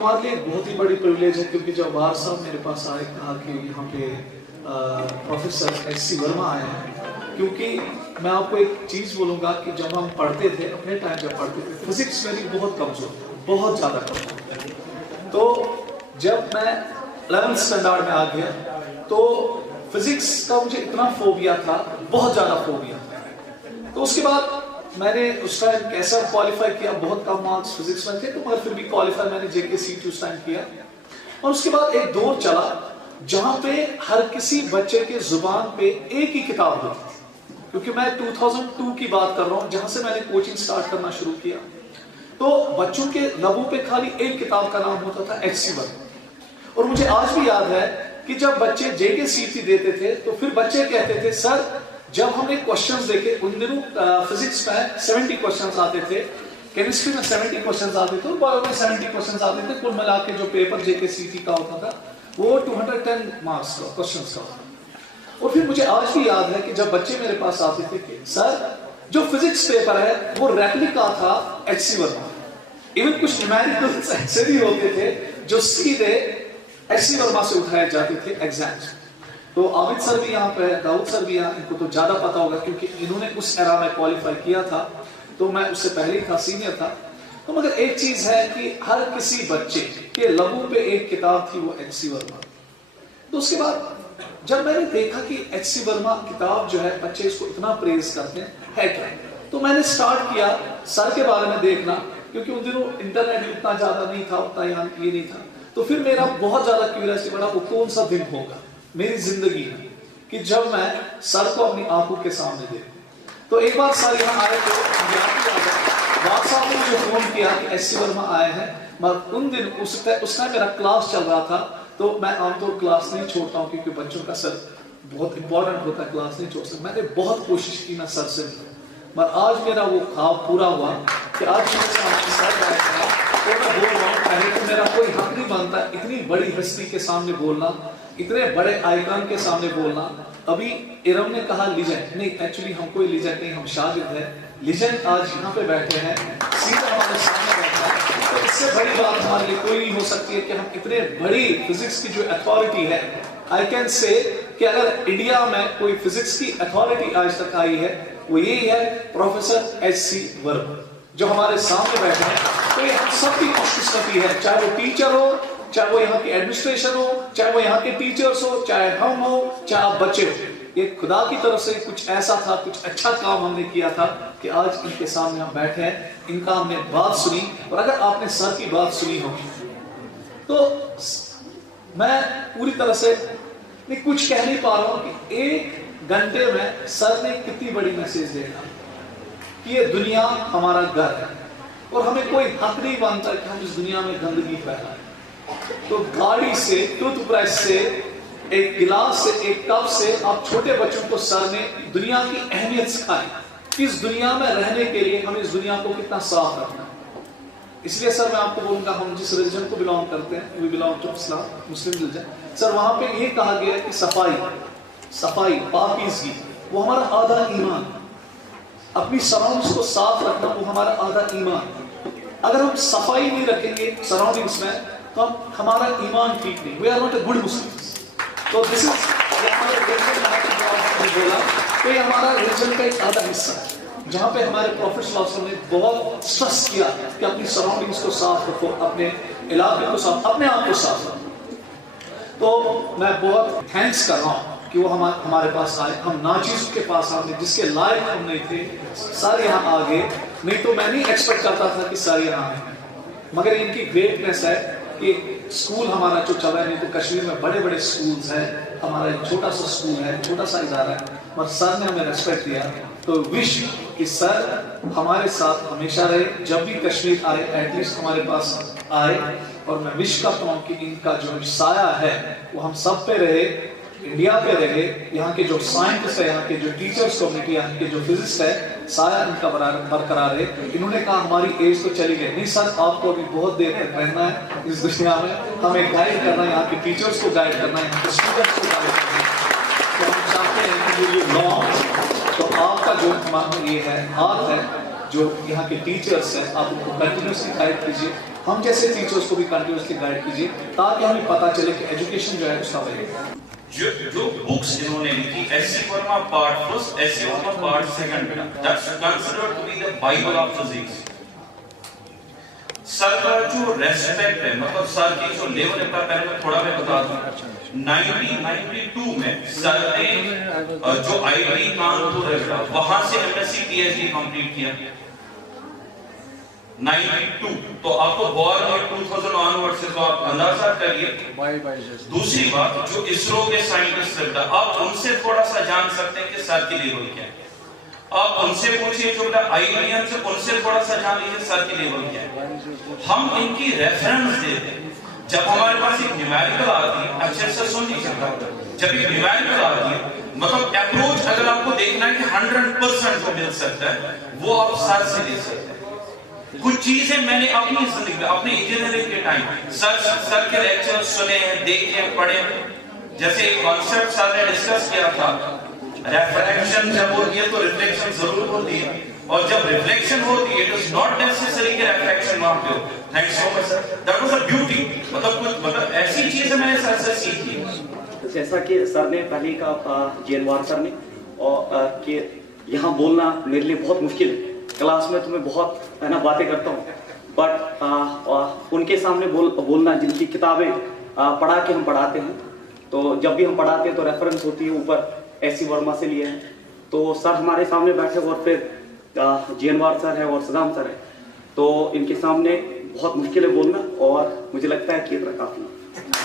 हमारे लिए बहुत ही बड़ी प्रिविलेज है, क्योंकि जब वार साहब मेरे पास आए, कहा कि यहाँ पे प्रोफेसर एस सी वर्मा आए हैं। क्योंकि मैं आपको एक चीज़ बोलूँगा कि जब हम पढ़ते थे, अपने टाइम जब पढ़ते थे, फिजिक्स मेरी बहुत कमज़ोर, बहुत ज़्यादा कमज़ोर। तो जब मैं 11th स्टैंडर्ड में आ गया तो फिजिक्स का मुझे इतना फोबिया था, बहुत ज़्यादा फोबिया था। तो उसके बाद मैंने उस टाइम कैसा क्वालिफाई किया, बहुत कम मार्क्स फिजिक्स में थे, तो मगर फिर भी क्वालिफाई मैंने JKCET उस टाइम किया। और उसके बाद एक दौर चला जहां पे हर किसी बच्चे के जुबान पे एक ही किताब होती थी, क्योंकि मैं 2002 की बात कर रहा हूं, जहां से मैंने कोचिंग स्टार्ट करना शुरू किया। तो बच्चों के लबों पे खाली एक किताब का नाम होता था HC वर्मा। और मुझे आज भी याद है कि जब बच्चे JKCET देते थे तो फिर बच्चे कहते थे, सर जब हमने क्वेश्चंस देखे, उन दिनों फिजिक्स में 70 क्वेश्चंस आते थे, केमिस्ट्री में 70 क्वेश्चंस आते थे, बायो में 70 क्वेश्चंस आते थे, कुल मिला के जो पेपर JKCET का होता था वो 210 मार्क्स का क्वेश्चंस का होता। और फिर मुझे आज भी याद है कि जब बच्चे मेरे पास आते थे कि सर जो फिजिक्स पेपर है वो रेप्लिका था HC वर्मा। इवन कुछ न्यूमेरिकल्स ऐसे भी होते थे जो सीधे HC वर्मा से उठाए जाते थे एग्जाम्स। तो आबिद सर भी यहाँ पे, दाऊद सर भी यहाँ, इनको तो ज्यादा पता होगा क्योंकि इन्होंने उस एरा में क्वालिफाई किया था, तो मैं उससे पहले ही था, सीनियर था। तो मगर एक चीज है कि हर किसी बच्चे के लबों पे एक किताब थी, वो HC वर्मा। तो उसके बाद जब मैंने देखा कि HC वर्मा किताब जो है बच्चे इसको इतना प्रेज करते हैं, है क्या, तो मैंने स्टार्ट किया सर के बारे में देखना, क्योंकि उन दिनों इंटरनेट इतना ज्यादा नहीं था, उतना यहाँ ये नहीं था। तो फिर मेरा बहुत ज्यादा क्यूरियोसिटी बढ़ा, वो कौन सा दिन होगा मेरी जिंदगी में कि जब मैं सर को अपनी आंखों के सामने देखूं। तो एक बार सर यहाँ आए तो बात साहब ने मुझे फोन किया कि HC वर्मा आए हैं, मगर उन दिन उस टाइम मेरा क्लास चल रहा था, तो मैं आमतौर क्लास नहीं छोड़ता हूँ क्योंकि बच्चों का सर बहुत इंपॉर्टेंट होता है, क्लास नहीं छोड़ सकता। मैंने बहुत कोशिश की मैं सर से मिलूं, मगर आज मेरा वो ख्वाब पूरा हुआ कि आज मेरे सामने सर आया। तो मैं बोल रहा हूँ, पहले तो मेरा कोई हक नहीं बनता इतनी बड़ी हस्ती के सामने बोलना, इतने बड़े आइकन के सामने बोलना। अभी इरम ने कहा लीजेंड, नहीं एक्चुअली हम कोई लीजेंड नहीं, हम शागिर्द हैं। लीजेंड आज यहाँ पे बैठे हैं, सीधा हमारे सामने बैठा है। तो इससे बड़ी बात हमारे लिए कोई नहीं हो सकती है कि हम इतने बड़ी फिजिक्स की जो अथॉरिटी है, आई कैन से कि अगर इंडिया में कोई फिजिक्स की अथॉरिटी आज तक आई है वो यही है प्रोफेसर HC वर्मा जो हमारे सामने बैठे हैं। तो ये हम सबकी खुशकिस्मती है, चाहे वो टीचर हो, चाहे वो यहाँ की एडमिनिस्ट्रेशन हो, चाहे वो यहाँ के टीचर्स हो, चाहे हम हो, चाहे आप बच्चे हो। ये खुदा की तरफ से कुछ ऐसा था, कुछ अच्छा काम हमने किया था कि आज इनके सामने हम बैठे हैं, इनका हमने बात सुनी। और अगर आपने सर की बात सुनी होगी तो मैं पूरी तरह से नहीं कुछ कह नहीं पा रहा हूं कि 1 घंटे में सर ने कितनी बड़ी मैसेज देना कि ये दुनिया हमारा घर है और हमें कोई हक नहीं बनता कि हम इस दुनिया में गंदगी फैलाएं। तो गाड़ी से, टूथब्रश से, एक गिलास से, एक कप से आप छोटे बच्चों को सर ने दुनिया की अहमियत सिखाई कि इस दुनिया में रहने के लिए हमें इस दुनिया को कितना साफ रखना है। इसलिए सर मैं आपको बोलूंगा, हम जिस रिलीजन को बिलोंग करते हैं, we belong to Islam, Muslim religion. Sir वहां पे ये कहा गया है कि सफाई पाकीज़गी वो हमारा आधा ईमान, अपनी सराउंडिंग्स को साफ रखना वो हमारा आधा ईमान। अगर हम सफाई नहीं रखेंगे सराउंडिंग्स में तो हमारा ईमान ठीक नहीं, we are not a good Muslims. तो दिस इज बोला, तो ये हमारा रिलीजन का एक आधा हिस्सा है जहाँ पे हमारे प्रॉफेट सल्लल्लाहु अलैहि वसल्लम ने बहुत स्ट्रेस किया कि अपनी सराउंडिंग्स को साफ रखो, अपने इलाके को साफ, अपने आप को साफ रखो। तो मैं बहुत थैंक्स कर रहा हूँ कि वो हमारे पास आए, हम नाचीज के पास आए जिसके लायक हम नहीं थे, सर यहाँ आ गए। नहीं तो मैं नहीं एक्सपेक्ट करता था कि सर यहाँ आए, मगर इनकी ग्रेटनेस है कि स्कूल हमारा जो चला है। नहीं तो कश्मीर में बड़े बड़े स्कूल्स हैं, हमारा एक छोटा सा स्कूल है, छोटा सा इदारा है, मगर सर ने हमें रेस्पेक्ट दिया। तो विश कि सर हमारे साथ हमेशा रहे, जब भी कश्मीर आए एटलीस्ट हमारे पास आए। और मैं विश करता हूँ कि इनका जो साया है वो हम सब पे रहे, इंडिया पे रहे, यहाँ के जो साइंटिस्ट है, यहाँ के जो टीचर्स कम्युनिटी, यहाँ के जो फिजिक्स है, साया इनका बरकरार रहे। इन्होंने कहा हमारी एज तो चली गई, नहीं सर आपको अभी बहुत देर तक रहना है इस दुनिया में, हमें गाइड करना है, यहाँ के टीचर्स को गाइड करना है, यहाँ के स्टूडेंट्स को गाइड करना है। तो हम चाहते हैं कि ये लॉन्ग, तो आपका जो ये है हाथ है, जो यहाँ के टीचर्स हैं, आप उनको कंटिन्यूसली गाइड कीजिए। हम जैसे टीचर्स को भी कंटिन्यूसली गाइड कीजिए ताकि हमें पता चले कि एजुकेशन जो है उसका बढ़ेगा। जो बुक्स इन्होंने लिखी, S C. Verma part first, S C. Verma part second, that's considered to be the Bible of physics. Sir का जो रेस्पेक्ट है, मतलब सर की जो लेवल है, पहले मैं थोड़ा मैं बता दूं, 1992 में सर ने जो आईआईटी कानपुर है वहां से एमएससी पीएचडी कंप्लीट किया 92। तो आपको बॉर्न है 2000 ऑनवर्ड से, तो आप अंदाजा करिए। दूसरी बात, जो इसरो के साइंटिस्ट है, आप उनसे थोड़ा सा जान सकते हैं कि सर की लेवल क्या है। आप उनसे पूछिए जो आईआईएम से, उनसे थोड़ा सा जान लीजिए सर की लेवल क्या है। हम इनकी रेफरेंस देते हैं। जब हमारे पास एक न्यूमेरिकल आती है, अच्छे से सुन लीजिए, जब एक न्यूमेरिकल आती है, मतलब अप्रोच अगर आपको देखना है कि 100% जो मिल सकता है वो आप सर से ले सकते हैं। कुछ चीजें मैंने अपनी जिंदगी में, अपने इंजीनियरिंग के टाइम सर के लेक्चर सुने हैं, देखे हैं, पढ़े हैं। जैसे एक कॉन्सेप्ट सर ने डिस्कस किया था, रिफ्लेक्शन जब होती है तो रिफ्लेक्शन जरूर होती है, और जब रिफ्लेक्शन होती है इट इज नॉट नेसेसरी कि रिफ्लेक्शन वहां पे हो। Thanks so much sir, that was a beauty. मतलब ऐसी चीजें मैंने सर से सीखी। जैसा कि सर ने पहले कहा, जेएनवार सर ने, और कि यहाँ बोलना मेरे लिए बहुत मुश्किल है। क्लास में तो मैं बहुत है ना बातें करता हूँ, बट उनके सामने बोलना, जिनकी किताबें पढ़ा के हम पढ़ाते हैं, तो जब भी हम पढ़ाते हैं तो रेफरेंस होती है ऊपर एस.सी. वर्मा से लिए हैं। तो सर हमारे सामने बैठे और फिर जेएनवार सर है और सदाम सर है, तो इनके सामने बहुत मुश्किल है बोलना, और मुझे लगता है कि इतना काफी है।